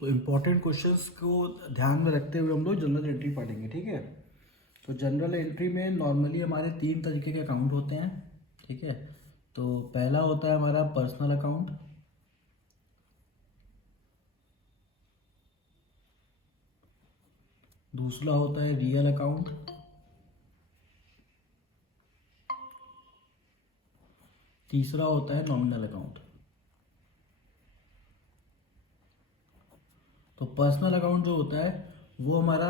तो important questions को ध्यान में रखते हुए हम लोग जनरल एंट्री पढ़ेंगे, ठीक है। तो जनरल एंट्री में नॉर्मली हमारे 3 तरीके के अकाउंट होते हैं, ठीक है। तो पहला होता है हमारा पर्सनल अकाउंट, दूसरा होता है रियल अकाउंट, तीसरा होता है नॉमिनल अकाउंट। तो पर्सनल अकाउंट जो होता है वो हमारा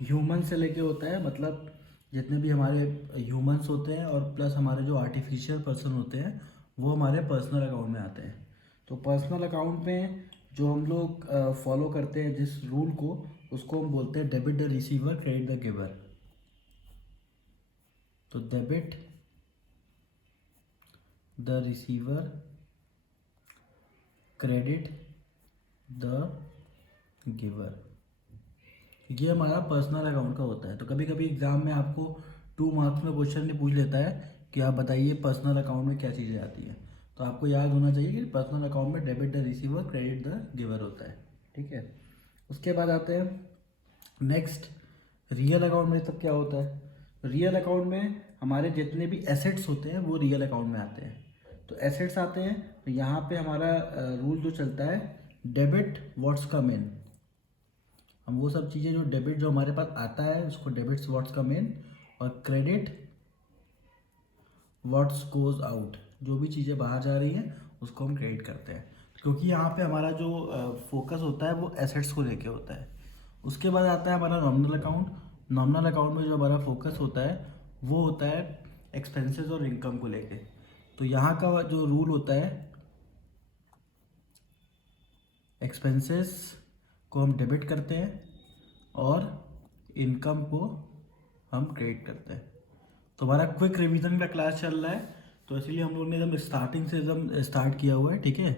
ह्यूमन से लेके होता है, मतलब जितने भी हमारे ह्यूमंस होते हैं और प्लस हमारे जो आर्टिफिशियल पर्सन होते हैं वो हमारे पर्सनल अकाउंट में आते हैं। तो पर्सनल अकाउंट में जो हम लोग फॉलो करते हैं जिस रूल को, उसको हम बोलते हैं debit the receiver credit the giver. तो debit the receiver credit the giver, ये हमारा पर्सनल अकाउंट का होता है। तो कभी कभी एग्जाम में आपको 2 मार्क्स में क्वेश्चन भी पूछ लेता है कि आप बताइए पर्सनल अकाउंट में क्या चीज़ें आती हैं। तो आपको याद होना चाहिए कि पर्सनल अकाउंट में debit the receiver credit the giver होता है, ठीक है। उसके बाद आते हैं नेक्स्ट, रियल अकाउंट में तब क्या होता है। रियल अकाउंट में हमारे जितने भी एसेट्स होते हैं वो रियल अकाउंट में आते हैं। तो एसेट्स आते हैं, तो यहाँ पे हमारा रूल जो चलता है, डेबिट व्हाट्स कम इन। हम वो सब चीज़ें जो डेबिट जो हमारे पास आता है उसको डेबिट्स व्हाट्स कम इन, और क्रेडिट व्हाट्स गोज आउट, जो भी चीज़ें बाहर जा रही हैं उसको हम क्रेडिट करते हैं, क्योंकि यहाँ पे हमारा जो फोकस होता है वो एसेट्स को लेके होता है। उसके बाद आता है हमारा नॉमिनल अकाउंट। नॉमिनल अकाउंट में जो हमारा फोकस होता है वो होता है एक्सपेंसेस और इनकम को लेके। तो यहाँ का जो रूल होता है, एक्सपेंसेस को हम डेबिट करते हैं और इनकम को हम क्रेडिट करते हैं। तो हमारा क्विक रिवीजन का क्लास चल रहा है, तो इसलिए हम लोग ने एकदम स्टार्टिंग से एकदम स्टार्ट किया हुआ है, ठीक है।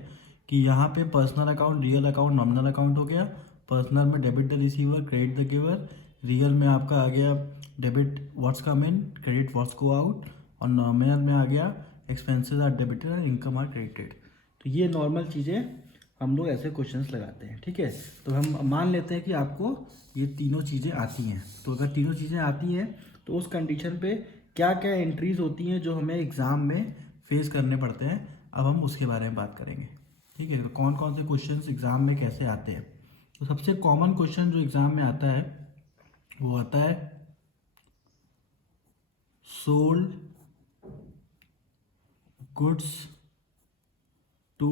कि यहाँ पे personal account, real account, nominal account हो गया। पर्सनल में debit the receiver credit the giver, real में आपका आ गया debit what's come in credit what's go out, और नॉमिनल में आ गया एक्सपेंसेस आर डेबिटेड और इनकम आर क्रेडिटेड। तो ये नॉर्मल चीज़ें हम लोग ऐसे क्वेश्चंस लगाते हैं, ठीक है। तो हम मान लेते हैं कि आपको ये तीनों चीज़ें आती हैं। तो अगर तीनों चीज़ें आती हैं तो उस कंडीशन पे क्या क्या एंट्रीज होती हैं जो हमें एग्ज़ाम में फेस करने पड़ते हैं, अब हम उसके बारे में बात करेंगे, ठीक है। तो कौन कौन से क्वेश्चंस एग्ज़ाम में कैसे आते हैं। तो सबसे कॉमन क्वेश्चन जो एग्ज़ाम में आता है वो आता है sold goods to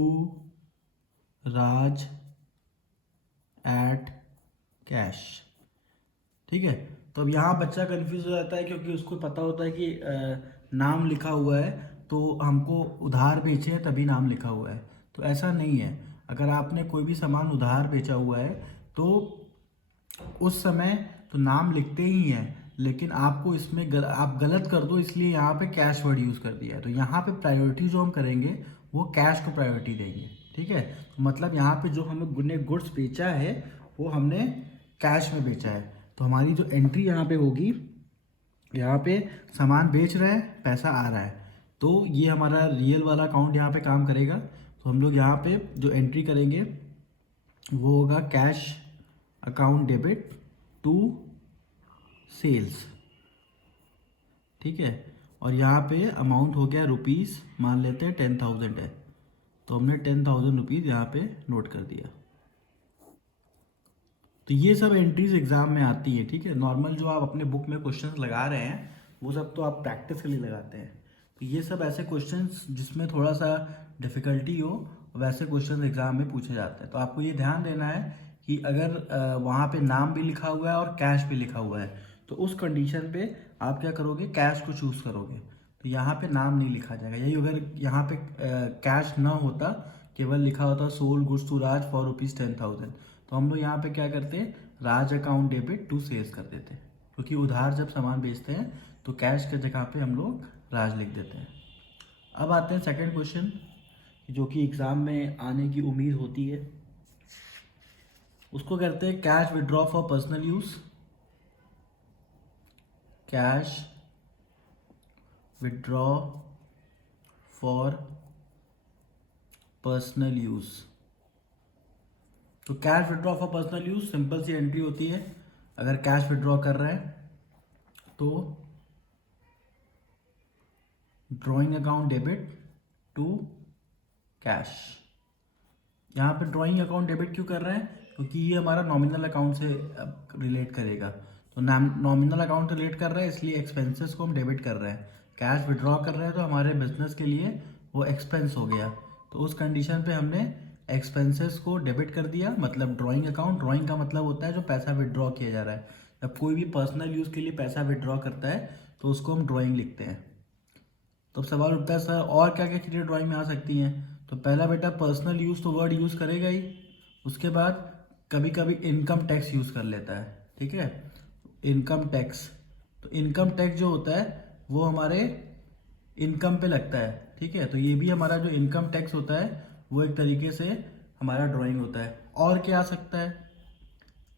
Raj at cash, ठीक है। तो अब यहाँ बच्चा कंफ्यूज हो जाता है क्योंकि उसको पता होता है कि नाम लिखा हुआ है तो हमको उधार बेचे हैं तभी नाम लिखा हुआ है। तो ऐसा नहीं है। अगर आपने कोई भी सामान उधार बेचा हुआ है तो उस समय तो नाम लिखते ही हैं, लेकिन आपको इसमें आप गलत कर दो इसलिए यहाँ पे कैश वर्ड यूज़ कर दिया है। तो यहाँ पे प्रायोरिटी जो हम करेंगे वो कैश को प्रायोरिटी देंगे, ठीक है। तो मतलब यहाँ पे जो हमें गुड्स बेचा है वो हमने कैश में बेचा है। तो हमारी जो एंट्री यहाँ पे होगी, यहाँ पे सामान बेच रहे हैं, पैसा आ रहा है, तो ये हमारा रियल वाला अकाउंट यहाँ पे काम करेगा। तो हम लोग यहाँ पे जो एंट्री करेंगे वो होगा cash account debit to sales, ठीक है। और यहाँ पे अमाउंट हो गया रुपीज़, मान लेते हैं 10,000 है, तो हमने 10,000 रुपीज़ यहाँ पे नोट कर दिया। तो ये सब एंट्रीज एग्जाम में आती है, ठीक है। नॉर्मल जो आप अपने बुक में क्वेश्चंस लगा रहे हैं वो सब तो आप प्रैक्टिस के लिए लगाते हैं। तो ये सब ऐसे क्वेश्चंस जिसमें थोड़ा सा डिफिकल्टी हो वैसे क्वेश्चंस एग्जाम में पूछे जाते हैं। तो आपको ये ध्यान देना है कि अगर वहाँ पे नाम भी लिखा हुआ है और कैश भी लिखा हुआ है तो उस कंडीशन पे आप क्या करोगे, कैश को चूज़ करोगे। तो यहाँ पे नाम नहीं लिखा जाएगा। यही अगर यहाँ पे कैश ना होता, केवल लिखा होता sold goods to Raj for ₹10,000, तो हम लोग यहाँ पे क्या करते हैं, Raj account debit to sales कर देते हैं, क्योंकि उधार जब सामान बेचते हैं तो कैश के जगह पे हम लोग राज लिख देते हैं। अब आते हैं सेकंड क्वेश्चन, जो कि एग्ज़ाम में आने की उम्मीद होती है। उसको करते हैं cash withdraw for personal use. Cash withdraw for personal use. तो cash withdraw for personal use simple सी एंट्री होती है। अगर कैश विड्रॉ कर रहे हैं तो drawing account debit to cash. यहाँ पे ड्रॉइंग अकाउंट डेबिट क्यों कर रहे हैं? क्योंकि ये हमारा नॉमिनल अकाउंट से रिलेट करेगा। तो नॉमिनल अकाउंट रिलेट कर रहे हैं, इसलिए एक्सपेंसेस को हम डेबिट कर रहे हैं। कैश विड्रॉ कर रहे हैं तो हमारे बिजनेस के लिए वो एक्सपेंस हो गया। तो उस कंडीशन पे हमने एक्सपेंसेस को डेबिट कर दिया, मतलब ड्रॉइंग अकाउंट। ड्रॉइंग का मतलब होता है जो पैसा विड्रॉ किया जा रहा है। जब कोई भी पर्सनल यूज़ के लिए पैसा विड्रॉ करता है तो उसको हम ड्रॉइंग लिखते हैं। तो अब सवाल उठता है, सर और क्या क्या चीज़ें ड्राइंग में आ सकती हैं? तो पहला बेटा पर्सनल यूज़ तो वर्ड यूज़ करेगा ही। उसके बाद कभी कभी इनकम टैक्स यूज़ कर लेता है, ठीक है। इनकम टैक्स, तो इनकम टैक्स जो होता है वो हमारे इनकम पे लगता है, ठीक है। तो ये भी हमारा जो इनकम टैक्स होता है वो एक तरीके से हमारा ड्राइंग होता है। और क्या आ सकता है?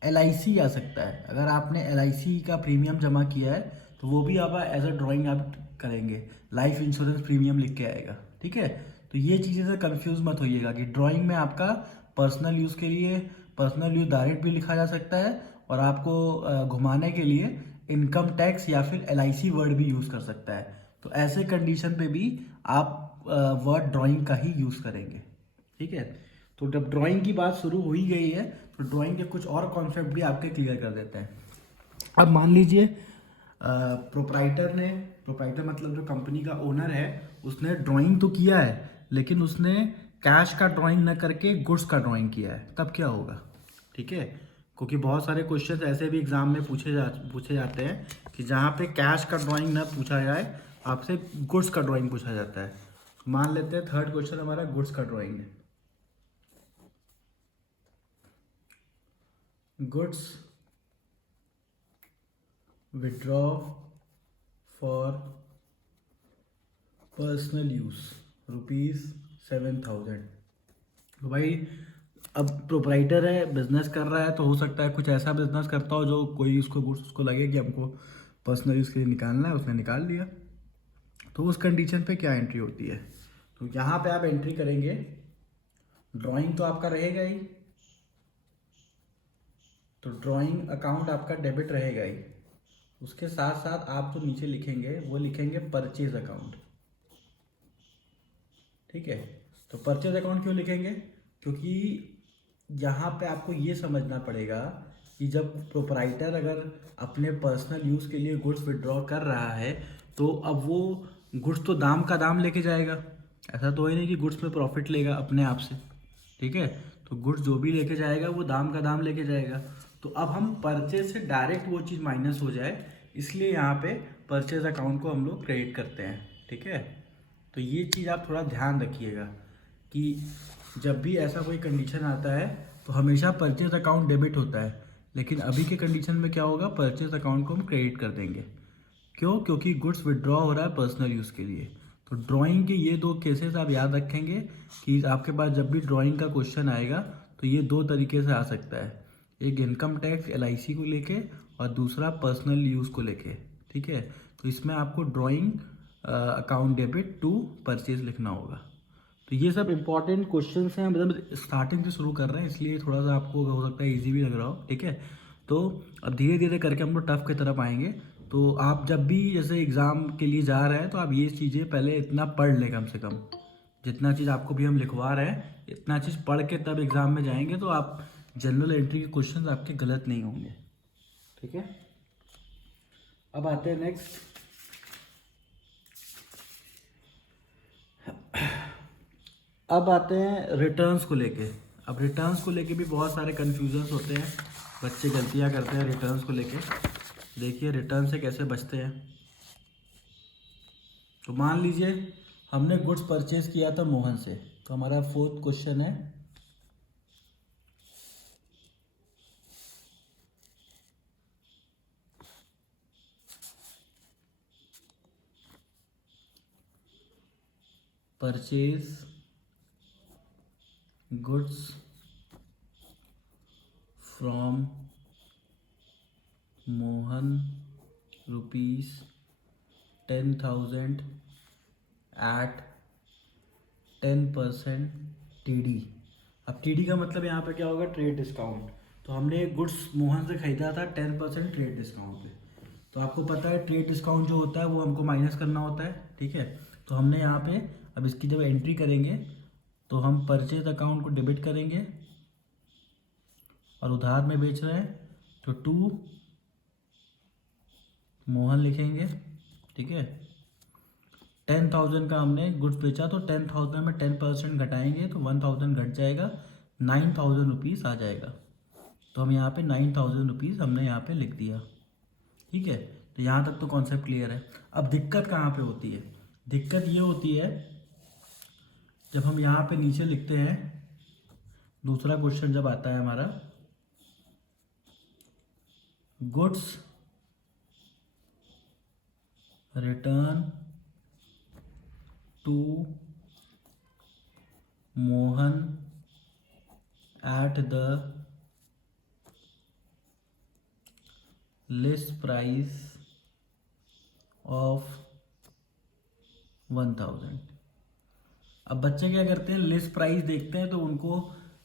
LIC आ सकता है। अगर आपने LIC का प्रीमियम जमा किया है तो वो भी आप एज अ ड्राइंग आप करेंगे। लाइफ इंश्योरेंस प्रीमियम लिख के आएगा, ठीक है। तो ये चीज़ें से कंफ्यूज मत होइएगा कि ड्राइंग में आपका पर्सनल यूज़ के लिए पर्सनल यूज़ डायरेक्ट भी लिखा जा सकता है, और आपको घुमाने के लिए इनकम टैक्स या फिर LIC वर्ड भी यूज़ कर सकता है। तो ऐसे कंडीशन पे भी आप वर्ड ड्राइंग का ही यूज़ करेंगे, ठीक है। तो जब ड्राइंग की बात शुरू हो ही गई है तो ड्राइंग के कुछ और कॉन्सेप्ट भी आपके क्लियर कर देते हैं। अब मान लीजिए प्रोप्राइटर मतलब जो कंपनी का ओनर है, उसने ड्राइंग तो किया है लेकिन उसने कैश का ड्राइंग न करके गुड्स का ड्राइंग किया है, तब क्या होगा? ठीक है, क्योंकि बहुत सारे क्वेश्चन ऐसे भी एग्जाम में पूछे जाते हैं कि जहाँ पे कैश का ड्राइंग ना पूछा जाए, आपसे गुड्स का ड्राइंग पूछा जाता है। मान लेते हैं थर्ड क्वेश्चन हमारा गुड्स का ड्राइंग है। Goods withdraw for personal use ₹7,000। तो भाई अब प्रोप्राइटर है, बिजनेस कर रहा है, तो हो सकता है कुछ ऐसा बिजनेस करता हो जो कोई उसको गुड्स उसको लगे कि हमको पर्सनल यूज़ के लिए निकालना है, उसने निकाल लिया। तो उस कंडीशन पे क्या एंट्री होती है? तो यहाँ पे आप एंट्री करेंगे, ड्राइंग तो आपका रहेगा ही, तो ड्राइंग अकाउंट आपका डेबिट रहेगा ही। उसके साथ साथ आप जो नीचे लिखेंगे वो लिखेंगे परचेज अकाउंट, ठीक है। तो परचेज अकाउंट क्यों लिखेंगे? क्योंकि यहाँ पे आपको ये समझना पड़ेगा कि जब प्रोप्राइटर अगर अपने पर्सनल यूज़ के लिए गुड्स विड्रॉ कर रहा है तो अब वो गुड्स तो दाम का दाम लेके जाएगा। ऐसा तो है नहीं कि गुड्स में प्रॉफिट लेगा अपने आप से, ठीक है। तो गुड्स जो भी लेके जाएगा वो दाम का दाम लेके जाएगा। तो अब हम परचेज से डायरेक्ट वो चीज़ माइनस हो जाए, इसलिए यहाँ पे परचेज अकाउंट को हम लोग क्रेडिट करते हैं, ठीक है। तो ये चीज़ आप थोड़ा ध्यान रखिएगा कि जब भी ऐसा कोई कंडीशन आता है तो हमेशा परचेज अकाउंट डेबिट होता है, लेकिन अभी के कंडीशन में क्या होगा, परचेज अकाउंट को हम क्रेडिट कर देंगे। क्यों? क्योंकि गुड्स विड्रॉ हो रहा है पर्सनल यूज़ के लिए। तो ड्राइंग के ये दो केसेस आप याद रखेंगे कि आपके पास जब भी ड्राइंग का क्वेश्चन आएगा तो ये दो तरीके से आ सकता है, एक इनकम टैक्स LIC को लेके और दूसरा पर्सनल यूज़ को लेके, ठीक है। तो इसमें आपको drawing account debit to purchase लिखना होगा। तो ये सब इंपॉर्टेंट क्वेश्चंस हैं, मतलब स्टार्टिंग से शुरू कर रहे हैं इसलिए थोड़ा सा आपको हो सकता है इजी भी लग रहा हो, ठीक है। तो अब धीरे धीरे करके हम लोग टफ की तरफ आएंगे। तो आप जब भी जैसे एग्ज़ाम के लिए जा रहे हैं तो आप ये चीज़ें पहले इतना पढ़ लें, कम से कम जितना चीज़ आपको भी हम लिखवा रहे हैं इतना चीज़ पढ़ के तब एग्ज़ाम में जाएंगे तो आप जनरल एंट्री के क्वेश्चन आपके गलत नहीं होंगे, ठीक है। अब आते हैं नेक्स्ट, अब आते हैं रिटर्न्स को लेके। अब रिटर्न्स को लेके भी बहुत सारे कन्फ्यूजन्स होते हैं, बच्चे गलतियां करते हैं रिटर्न्स को लेके। देखिए रिटर्न से कैसे बचते हैं। तो मान लीजिए हमने गुड्स परचेज किया था मोहन से, तो हमारा फोर्थ क्वेश्चन है purchase goods from Mohan ₹10,000 at 10% TD। अब टीडी का मतलब यहाँ पे क्या होगा, ट्रेड डिस्काउंट। तो हमने गुड्स मोहन से खरीदा था 10% ट्रेड डिस्काउंट पे। तो आपको पता है ट्रेड डिस्काउंट जो होता है वो हमको माइनस करना होता है, ठीक है। तो हमने यहाँ पे अब इसकी जब एंट्री करेंगे तो हम परचेज अकाउंट को डेबिट करेंगे और उधार में बेच रहे हैं तो टू मोहन लिखेंगे, ठीक है। 10,000 का हमने गुड्स बेचा तो 10,000 में 10% घटाएंगे तो 1,000 घट जाएगा, 9,000 रुपीज़ आ जाएगा। तो हम यहाँ पे 9,000 रुपीज़ हमने यहाँ पे लिख दिया, ठीक है। तो यहाँ तक तो कॉन्सेप्ट क्लियर है। अब दिक्कत कहाँ पे होती है, दिक्कत ये होती है जब हम यहाँ पे नीचे लिखते हैं, दूसरा क्वेश्चन जब आता है हमारा, goods return to Mohan at the list price of 1,000। अब बच्चे क्या करते हैं, लिस्ट प्राइस देखते हैं तो उनको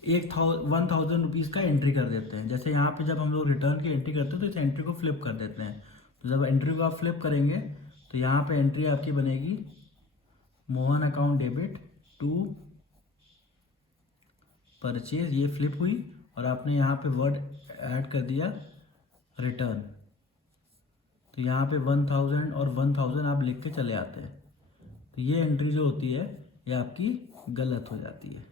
1,000 रुपीज़ का एंट्री कर देते हैं। जैसे यहाँ पे जब हम लोग रिटर्न की एंट्री करते हैं तो इस एंट्री को फ्लिप कर देते हैं। तो जब एंट्री को आप फ्लिप करेंगे तो यहाँ पे एंट्री आपकी बनेगी Mohan account debit to purchase, ये फ्लिप हुई और आपने यहाँ पे वर्ड ऐड कर दिया रिटर्न। तो यहाँ पे 1,000 और 1,000 आप लिख के चले आते हैं। तो ये एंट्री जो होती है ये आपकी गलत हो जाती है।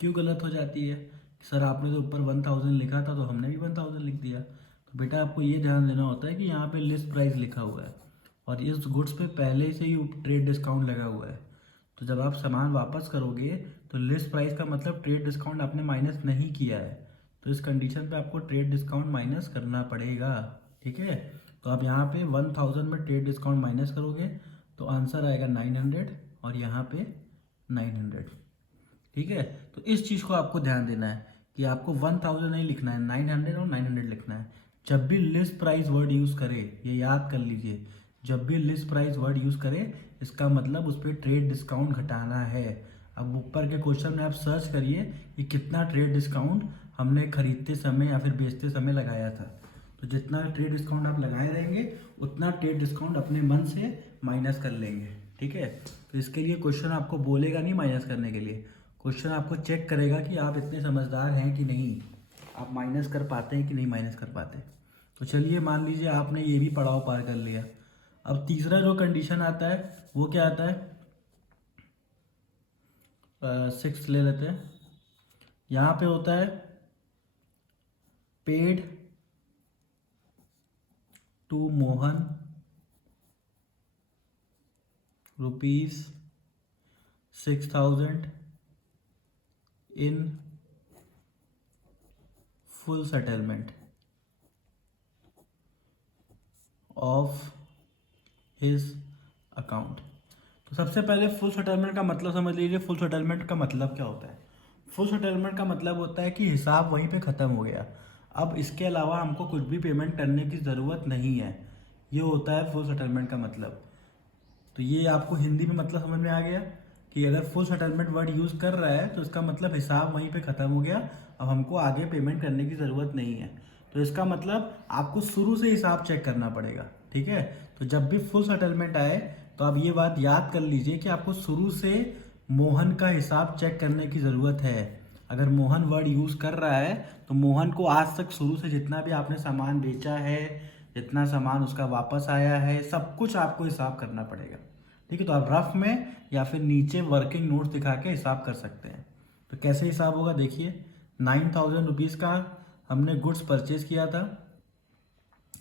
क्यों गलत हो जाती है, सर आपने तो ऊपर 1,000 लिखा था तो हमने भी 1,000 लिख दिया। तो बेटा आपको ये ध्यान देना होता है कि यहाँ पे लिस्ट प्राइस लिखा हुआ है और इस गुड्स पे पहले से ही ट्रेड डिस्काउंट लगा हुआ है। तो जब आप सामान वापस करोगे तो लिस्ट प्राइस का मतलब ट्रेड डिस्काउंट आपने माइनस नहीं किया है, तो इस कंडीशन पे आपको ट्रेड डिस्काउंट माइनस करना पड़ेगा, ठीक है। तो आप यहाँ पे 1,000 में ट्रेड डिस्काउंट माइनस करोगे तो आंसर आएगा 900 और यहाँ पे 900, ठीक है। तो इस चीज़ को आपको ध्यान देना है कि आपको 1,000 नहीं लिखना है, 900 और 900 लिखना है। जब भी लिस्ट प्राइस वर्ड यूज़ करे, ये याद कर लीजिए, जब भी लिस्ट प्राइस वर्ड यूज़ करे इसका मतलब उस पर ट्रेड डिस्काउंट घटाना है। अब ऊपर के क्वेश्चन में आप सर्च करिए कि कितना ट्रेड डिस्काउंट हमने खरीदते समय या फिर बेचते समय लगाया था। तो जितना ट्रेड डिस्काउंट आप लगाए रहेंगे उतना ट्रेड डिस्काउंट अपने मन से माइनस कर लेंगे, ठीक है। तो इसके लिए क्वेश्चन आपको बोलेगा नहीं माइनस करने के लिए, क्वेश्चन आपको चेक करेगा कि आप इतने समझदार हैं कि नहीं, आप माइनस कर पाते हैं कि नहीं माइनस कर पाते। तो चलिए मान लीजिए आपने ये भी पड़ाव पार कर लिया। अब तीसरा जो कंडीशन आता है वो क्या आता है, 6 ले लेते हैं। यहाँ पे होता है paid to Mohan ₹6,000 in full settlement of his account. तो सबसे पहले फुल सेटलमेंट का मतलब समझ लीजिए। फुल सेटलमेंट का मतलब क्या होता है, फुल सेटलमेंट का मतलब होता है कि हिसाब वहीं पे ख़त्म हो गया, अब इसके अलावा हमको कुछ भी पेमेंट करने की ज़रूरत नहीं है, ये होता है फुल सेटलमेंट का मतलब। तो ये आपको हिंदी में मतलब समझ में आ गया कि अगर फुल सेटलमेंट वर्ड यूज़ कर रहा है तो इसका मतलब हिसाब वहीं पे ख़त्म हो गया, अब हमको आगे पेमेंट करने की ज़रूरत नहीं है। तो इसका मतलब आपको शुरू से हिसाब चेक करना पड़ेगा, ठीक है। तो जब भी फुल सेटलमेंट आए तो आप ये बात याद कर लीजिए कि आपको शुरू से मोहन का हिसाब चेक करने की ज़रूरत है। अगर मोहन वर्ड यूज़ कर रहा है तो मोहन को आज तक शुरू से जितना भी आपने सामान बेचा है, जितना सामान उसका वापस आया है, सब कुछ आपको हिसाब करना पड़ेगा, ठीक है। तो आप रफ में या फिर नीचे वर्किंग नोट्स दिखा के हिसाब कर सकते हैं। तो कैसे हिसाब होगा देखिए, 9,000 रुपीज़ का हमने गुड्स परचेज किया था,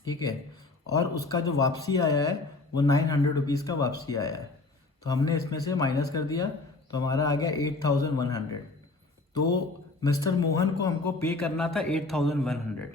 ठीक है, और उसका जो वापसी आया है वो 900 रुपीज़ का वापसी आया है। तो हमने इसमें से माइनस कर दिया तो हमारा आ गया 8,100। तो मिस्टर मोहन को हमको पे करना था 8,100।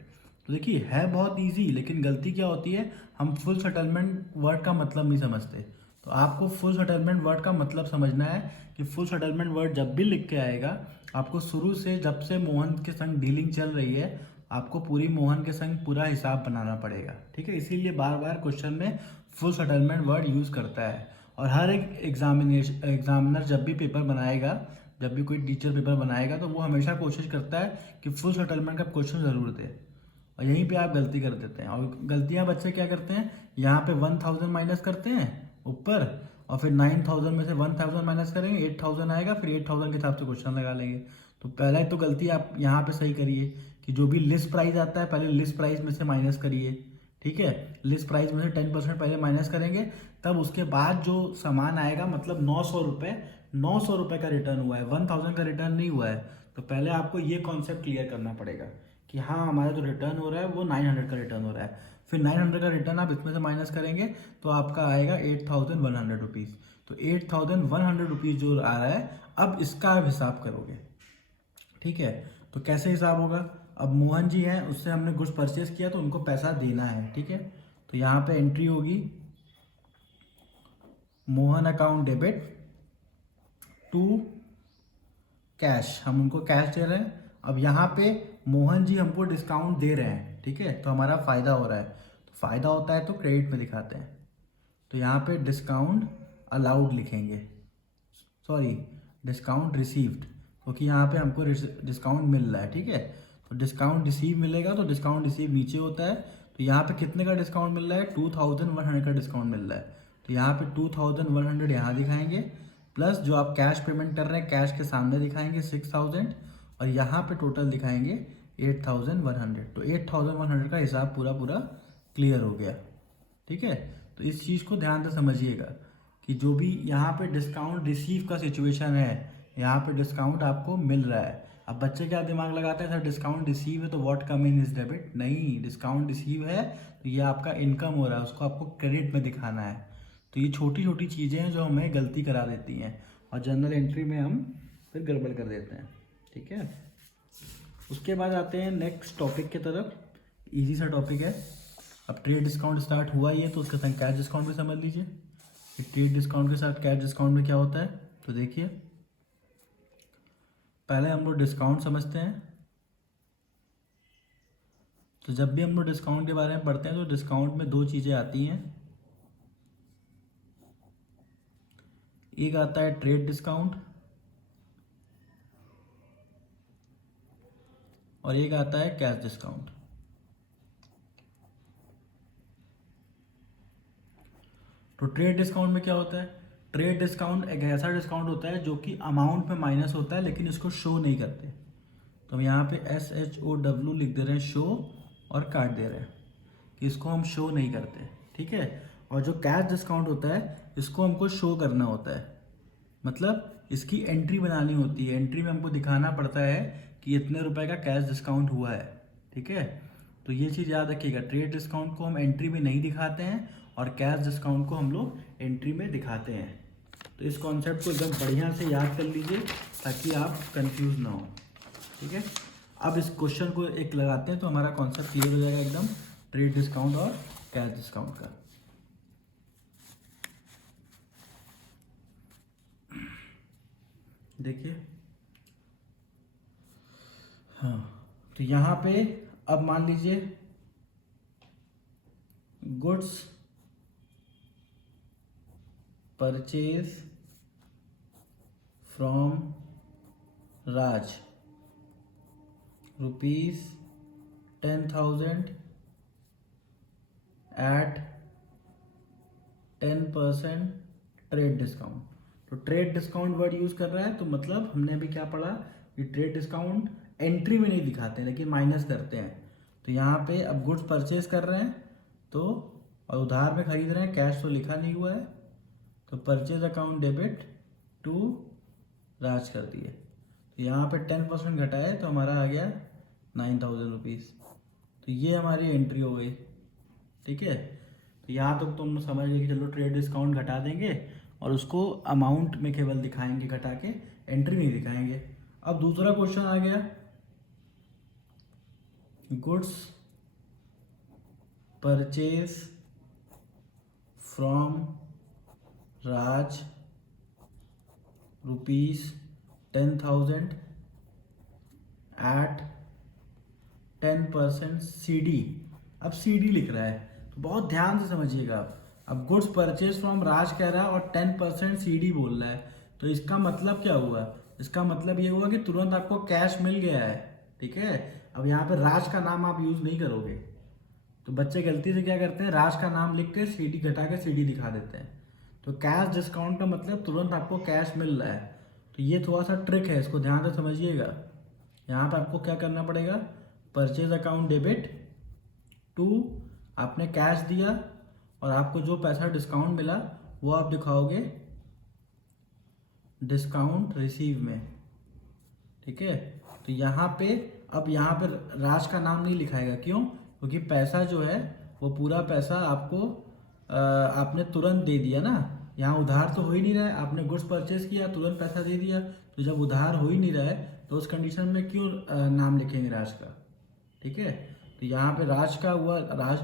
तो देखिए है बहुत इजी, लेकिन गलती क्या होती है, हम फुल सेटलमेंट वर्ड का मतलब नहीं समझते। तो आपको फुल सेटलमेंट वर्ड का मतलब समझना है कि फुल सेटलमेंट वर्ड जब भी लिख के आएगा आपको शुरू से, जब से मोहन के संग डीलिंग चल रही है, आपको पूरी मोहन के संग पूरा हिसाब बनाना पड़ेगा, ठीक है। इसीलिए बार बार क्वेश्चन में फुल सेटलमेंट वर्ड यूज़ करता है। और हर एक एग्जामिनर जब भी पेपर बनाएगा जब भी कोई टीचर पेपर बनाएगा तो वो हमेशा कोशिश करता है कि फुल सेटलमेंट का क्वेश्चन ज़रूर दे, और यहीं पे आप गलती कर देते हैं। और गलतियां बच्चे क्या करते हैं, यहाँ पे 1000 माइनस करते हैं ऊपर, और फिर 9000 में से 1000 माइनस करेंगे, 8000 आएगा, फिर 8000 के हिसाब से क्वेश्चन लगा लेंगे। तो पहले तो गलती आप यहाँ पे सही करिए कि जो भी लिस्ट प्राइस आता है पहले लिस्ट प्राइस में से माइनस करिए, ठीक है। लिस्ट प्राइस में से 10% पहले माइनस करेंगे, तब उसके बाद जो सामान आएगा, मतलब 900 रुपये का रिटर्न हुआ है, 1000 का रिटर्न नहीं हुआ है। तो पहले आपको ये कॉन्सेप्ट क्लियर करना पड़ेगा कि हाँ हमारा जो रिटर्न हो रहा है वो 900 का रिटर्न हो रहा है। फिर 900 का रिटर्न आप इसमें से माइनस करेंगे तो आपका आएगा 8100 रुपीज़। तो 8100 रुपीज़ जो आ रहा है, अब इसका आप हिसाब करोगे, ठीक है। तो कैसे हिसाब होगा, अब मोहन जी हैं, उससे हमने गुड्स परचेज किया तो उनको पैसा देना है, ठीक है। तो यहाँ पे एंट्री होगी Mohan account debit to cash, हम उनको कैश दे रहे हैं। अब यहाँ पे मोहन जी हमको डिस्काउंट दे रहे हैं, ठीक है, तो हमारा फ़ायदा हो रहा है। तो फ़ायदा होता है तो क्रेडिट में दिखाते हैं। तो यहाँ पे डिस्काउंट अलाउड लिखेंगे, सॉरी डिस्काउंट रिसीव्ड, क्योंकि यहाँ पे हमको डिस्काउंट मिल रहा है, ठीक है। तो डिस्काउंट रिसीव मिलेगा तो डिस्काउंट रिसीव नीचे होता है। तो यहाँ पे कितने का डिस्काउंट मिल रहा है, 2100 का डिस्काउंट मिल रहा है। तो यहाँ पे 2100 यहाँ दिखाएंगे, प्लस जो आप कैश पेमेंट कर रहे हैं कैश के सामने दिखाएंगे 6000, और यहाँ पे टोटल दिखाएंगे 8100। तो 8100 का हिसाब पूरा क्लियर हो गया, ठीक है। तो इस चीज़ को ध्यान से समझिएगा कि जो भी यहाँ पे डिस्काउंट रिसीव का सिचुएशन है, यहाँ पे डिस्काउंट आपको मिल रहा है। अब बच्चे क्या दिमाग लगाते हैं, सर डिस्काउंट रिसीव है तो व्हाट कमिंग इज डेबिट, नहीं, डिस्काउंट रिसीव है तो ये आपका इनकम हो रहा है, उसको आपको क्रेडिट में दिखाना है। तो ये छोटी छोटी चीज़ें हैं जो हमें गलती करा देती हैं, और जर्नल एंट्री में हम फिर गड़बड़ कर देते हैं, ठीक है। उसके बाद आते हैं नेक्स्ट टॉपिक की तरफ, इजी सा टॉपिक है। अब ट्रेड डिस्काउंट स्टार्ट हुआ ही है तो उसके संग कैश डिस्काउंट भी समझ लीजिए कि ट्रेड डिस्काउंट के साथ कैश डिस्काउंट में क्या होता है। तो देखिए पहले हम लोग डिस्काउंट समझते हैं। तो जब भी हम लोग डिस्काउंट के बारे में पढ़ते हैं तो डिस्काउंट में दो चीज़ें आती हैं, एक आता है ट्रेड डिस्काउंट और एक आता है कैश डिस्काउंट। तो ट्रेड डिस्काउंट में क्या होता है, ट्रेड डिस्काउंट एक ऐसा डिस्काउंट होता है जो कि अमाउंट में माइनस होता है लेकिन इसको शो नहीं करते। तो हम यहाँ पे SHOW लिख दे रहे हैं, शो, और काट दे रहे हैं कि इसको हम शो नहीं करते, ठीक है। और जो कैश डिस्काउंट होता है इसको हमको शो करना होता है, मतलब इसकी एंट्री बनानी होती है। एंट्री में हमको दिखाना पड़ता है कि इतने रुपए का कैश डिस्काउंट हुआ है, ठीक है। तो ये चीज़ याद रखिएगा, ट्रेड डिस्काउंट को हम एंट्री में नहीं दिखाते हैं और कैश डिस्काउंट को हम लोग एंट्री में दिखाते हैं। तो इस कॉन्सेप्ट को एकदम बढ़िया से याद कर लीजिए ताकि आप कंफ्यूज ना हो, ठीक है। अब इस क्वेश्चन को एक लगाते हैं तो हमारा कॉन्सेप्ट क्लियर हो जाएगा एकदम, ट्रेड डिस्काउंट और कैश डिस्काउंट का। देखिए हाँ, तो यहाँ पे अब मान लीजिए goods purchase from Raj ₹10,000 at 10% trade discount. तो ट्रेड डिस्काउंट वर्ड यूज़ कर रहा है तो मतलब हमने अभी क्या पढ़ा कि ट्रेड डिस्काउंट एंट्री में नहीं दिखाते लेकिन माइनस करते हैं। तो यहाँ पे अब गुड्स परचेज कर रहे हैं तो, और उधार में खरीद रहे हैं, कैश तो लिखा नहीं हुआ है, तो परचेज अकाउंट डेबिट टू राज कर दिए। तो यहाँ पे 10% घटाए तो हमारा आ गया 9000 रुपीज़। तो ये हमारी एंट्री हो गई, ठीक है। तो यहाँ तक तो हम समझ गए कि चलो ट्रेड डिस्काउंट घटा देंगे और उसको अमाउंट में केवल दिखाएंगे, घटा के एंट्री नहीं दिखाएंगे। अब दूसरा क्वेश्चन आ गया, goods purchase from Raj ₹10,000 at 10% CD। अब CD लिख रहा है तो बहुत ध्यान से समझिएगा आप। अब गुड्स परचेज फ्रॉम राज कह रहा है और 10% CD बोल रहा है, तो इसका मतलब क्या हुआ, इसका मतलब ये हुआ कि तुरंत आपको कैश मिल गया है, ठीक है। अब यहाँ पे राज का नाम आप यूज़ नहीं करोगे। तो बच्चे गलती से क्या करते हैं, राज का नाम लिख के सीडी घटा के सीडी दिखा देते हैं। तो कैश डिस्काउंट का मतलब तुरंत आपको कैश मिल रहा है। तो ये थोड़ा सा ट्रिक है, इसको ध्यान से समझिएगा। यहाँ पे आपको क्या करना पड़ेगा, परचेज अकाउंट डेबिट टू, आपने कैश दिया और आपको जो पैसा डिस्काउंट मिला वो आप दिखाओगे डिस्काउंट रिसीव में, ठीक है। तो यहाँ पे अब यहाँ पे राज का नाम नहीं लिखाएगा, क्यों? क्योंकि पैसा जो है वो पूरा पैसा आपको आपने तुरंत दे दिया ना। यहाँ उधार तो हो ही नहीं रहा है, आपने गुड्स परचेज किया तुरंत पैसा दे दिया। तो जब उधार हो ही नहीं रहा है तो उस कंडीशन में क्यों नाम लिखेंगे राज का, ठीक है। तो यहाँ पे राज का हुआ, राज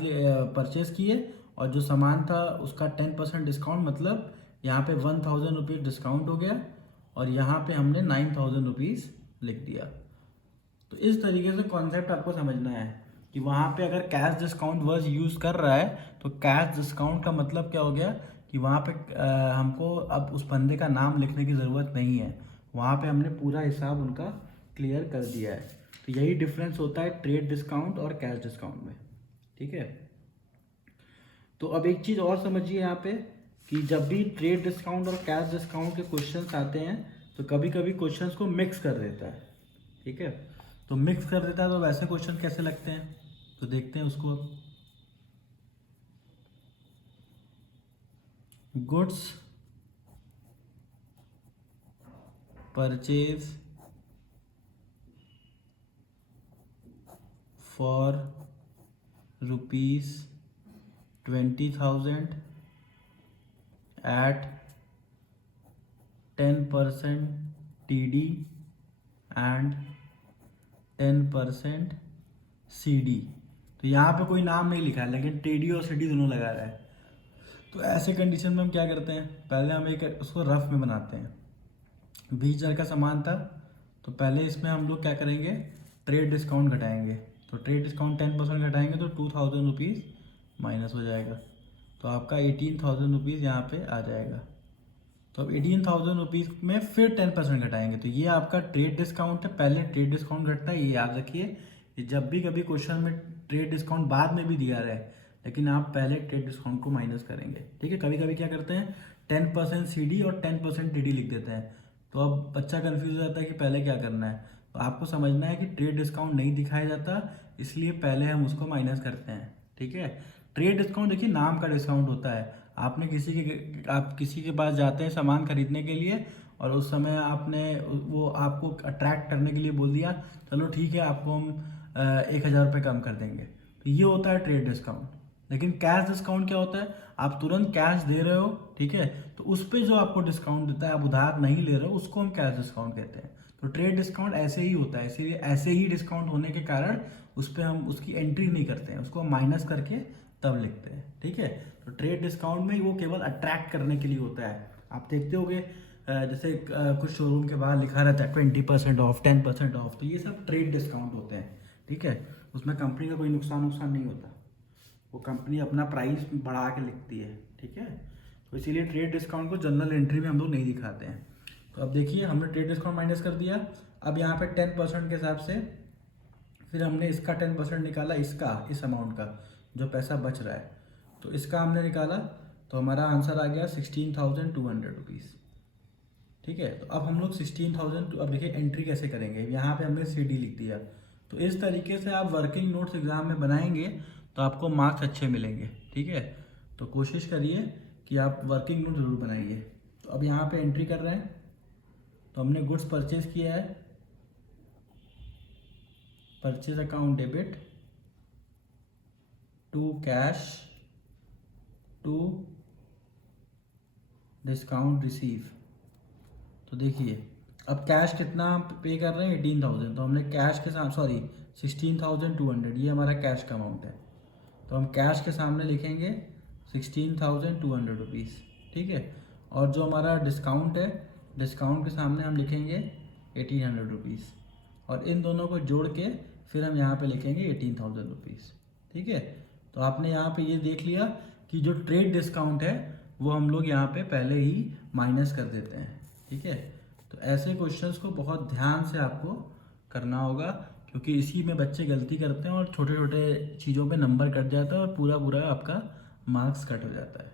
परचेज किए और जो सामान था उसका 10% डिस्काउंट, मतलब यहाँ पे 1000 रुपीज़ डिस्काउंट हो गया और यहाँ पे हमने 9000 रुपीज़ लिख दिया। तो इस तरीके से कॉन्सेप्ट आपको समझना है कि वहाँ पे अगर कैश डिस्काउंट वर्ड यूज़ कर रहा है तो कैश डिस्काउंट का मतलब क्या हो गया कि वहाँ पे हमको अब उस बंदे का नाम लिखने की ज़रूरत नहीं है, वहाँ पे हमने पूरा हिसाब उनका क्लियर कर दिया है। तो यही डिफरेंस होता है ट्रेड डिस्काउंट और कैश डिस्काउंट में, ठीक है। तो अब एक चीज़ और समझिए यहाँ पे कि जब भी ट्रेड डिस्काउंट और कैश डिस्काउंट के क्वेश्चंस आते हैं तो कभी कभी क्वेश्चंस को मिक्स कर देता है, ठीक है। तो मिक्स कर देता है तो वैसे क्वेश्चन कैसे लगते हैं, तो देखते हैं उसको अब। Goods purchase for ₹20,000 at 10% TD and 10% CD। तो यहाँ पे कोई नाम नहीं लिखा है लेकिन TD और CD दोनों लगा रहा है। तो ऐसे कंडीशन में हम क्या करते हैं, पहले हम एक उसको रफ में बनाते हैं। 20,000 का सामान था तो पहले इसमें हम लोग क्या करेंगे, ट्रेड डिस्काउंट घटाएंगे। तो ट्रेड डिस्काउंट 10% घटाएंगे तो 2000 रुपीज़ माइनस हो जाएगा, तो आपका 18,000 रुपीज़ यहाँ पे आ जाएगा। तो अब 18,000 रुपीज़ में फिर 10% घटाएंगे, तो ये आपका ट्रेड डिस्काउंट है। पहले ट्रेड डिस्काउंट घटता है, ये याद रखिए कि जब भी कभी क्वेश्चन में ट्रेड डिस्काउंट बाद में भी दिया रहा है लेकिन आप पहले ट्रेड डिस्काउंट को माइनस करेंगे, ठीक है। कभी कभी क्या करते हैं 10% CD और 10% TD लिख देते हैं, तो अब बच्चा कंफ्यूज हो जाता है कि पहले क्या करना है। तो आपको समझना है कि ट्रेड डिस्काउंट नहीं दिखाया जाता, इसलिए पहले हम उसको माइनस करते हैं, ठीक है। ट्रेड डिस्काउंट देखिए नाम का डिस्काउंट होता है। आप किसी के पास जाते हैं सामान खरीदने के लिए और उस समय आपने वो आपको अट्रैक्ट करने के लिए बोल दिया चलो ठीक है आपको हम 1,000 रुपये कम कर देंगे, तो ये होता है ट्रेड डिस्काउंट। लेकिन कैश डिस्काउंट क्या होता है, आप तुरंत कैश दे रहे हो, ठीक है, तो उस पर जो आपको डिस्काउंट देता है, आप उधार नहीं ले रहे हो, उसको हम कैश डिस्काउंट कहते हैं। तो ट्रेड डिस्काउंट ऐसे ही होता है, इसीलिए ऐसे ही डिस्काउंट होने के कारण उस पर हम उसकी एंट्री नहीं करते हैं, उसको हम माइनस करके तब लिखते हैं, ठीक है। तो ट्रेड डिस्काउंट में वो केवल अट्रैक्ट करने के लिए होता है। आप देखते होगे जैसे कुछ शोरूम के बाहर लिखा रहता है 20% ऑफ, 10% ऑफ, तो ये सब ट्रेड डिस्काउंट होते हैं, ठीक है। उसमें कंपनी का कोई नुकसान नहीं होता, वो कंपनी अपना प्राइस बढ़ा के लिखती है, ठीक है। तो इसीलिए ट्रेड डिस्काउंट को जनरल एंट्री में हम लोग नहीं दिखाते हैं। तो अब देखिए हमने ट्रेड डिस्काउंट माइनस कर दिया। अब यहाँ पे 10% के हिसाब से फिर हमने इसका 10% निकाला, इसका इस अमाउंट का जो पैसा बच रहा है, तो इसका हमने निकाला, तो हमारा आंसर आ गया 16,200 रुपीज़, ठीक है। तो अब हम लोग 16,000, अब देखिए एंट्री कैसे करेंगे, यहाँ पे हमने CD लिख दिया। तो इस तरीके से आप वर्किंग नोट्स एग्जाम में बनाएंगे तो आपको मार्क्स अच्छे मिलेंगे, ठीक है। तो कोशिश करिए कि आप वर्किंग नोट ज़रूर बनाइए। तो अब यहाँ पे एंट्री कर रहे हैं, तो हमने गुड्स परचेज किया है, purchase account debit to cash to discount receive. तो देखिए अब कैश कितना पे कर रहे हैं 18,000, तो हमने कैश के साथ 16,200, ये हमारा कैश का अमाउंट है, तो हम कैश के सामने लिखेंगे 16,200 रुपीज़, ठीक है। और जो हमारा डिस्काउंट है, डिस्काउंट के सामने हम लिखेंगे 1,800 रुपीज़, और इन दोनों को जोड़ के फिर हम यहाँ पे लिखेंगे 18,000 रुपीज़, ठीक है। तो आपने यहाँ पे ये देख लिया कि जो ट्रेड डिस्काउंट है वो हम लोग यहाँ पे पहले ही माइनस कर देते हैं, ठीक है। तो तो ऐसे क्वेश्चंस को बहुत ध्यान से आपको करना होगा, क्योंकि इसी में बच्चे गलती करते हैं और छोटे छोटे चीज़ों पे नंबर कट जाता है और पूरा पूरा आपका मार्क्स कट हो जाता है।